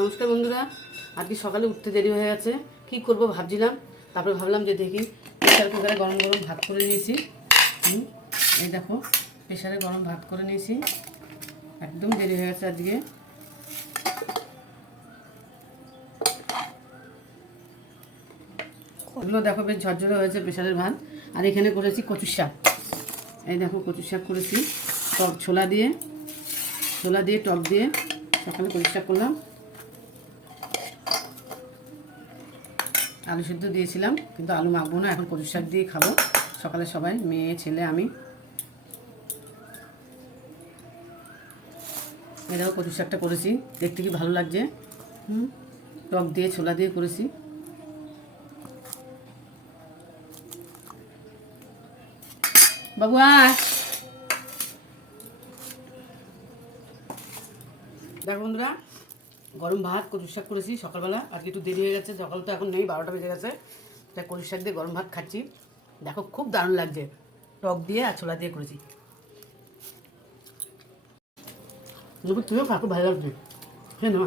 নমস্কার বন্ধুরা, আজকে সকালে উঠতে দেরি হয়ে গেছে। কি করব ভাবছিলাম, তারপরে ভাবলাম যে দেখি প্রেশার কুকারে গরম গরম ভাত করে নিয়েছি। এই দেখো, প্রেশারে গরম ভাত করে নিয়েছি। একদম দেরি হয়ে গেছে আজকে। ওগুলো দেখো বেশ ঝরঝরে হয়েছে প্রেশারের ভাত। আর এখানে করেছি কচুর শাক। এই দেখো কচুর শাক করেছি টক ছোলা দিয়ে টক দিয়ে। সকালে কচুর শাক করলাম, আলু সেদ্ধ দিয়েছিলাম, কিন্তু আলু মাখবো না, এখন কচুর শাক দিয়ে খাবো সকালে সবাই, মেয়ে ছেলে আমি। এই দেখো কচুর শাকটা করেছি, দেখতে কি ভালো লাগছে। টক দিয়ে ছোলা দিয়ে করেছি। বাবু দেখো বন্ধুরা, গরম ভাত কচুর শাক করেছি সকালবেলা। আজকে একটু দেরি হয়ে গেছে, সকাল তো এখন নেই, 12টা বেজে গেছে। তাই কচুর শাক দিয়ে গরম ভাত খাচ্ছি। দেখো খুব দারুণ লাগছে, টক দিয়ে আর ছোলা দিয়ে করেছি। তুইও খা, খুব ভালো লাগছে। হ্যাঁ না।